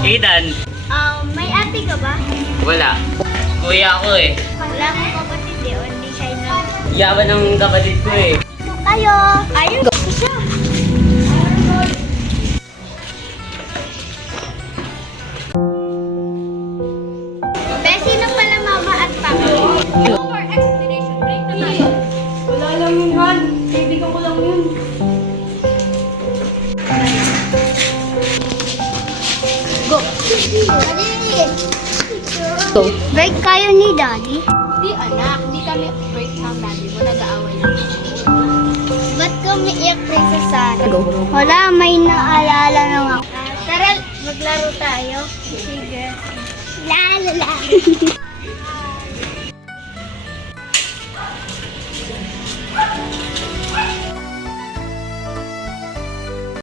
Aidan. May ate ka ba? Wala. Kuya ako eh. Wala akong kapatid eh. Only siya na. Yaman ng kapatid ko eh. Tayo! Ayun! Siya! Besi na pala mama at papa. Over explanation. Break na tayo. Wala lang yun, Han. Kaibigan ko lang yun. Go! Go. Break kayo ni Daddy? Hindi, anak. Hindi kami break ng daddy mo. Nag-aaway lang. Ba't kami iyak sa sana? Go. Wala, may naalala lang ako. Tara, maglaro tayo. Sige. La la la.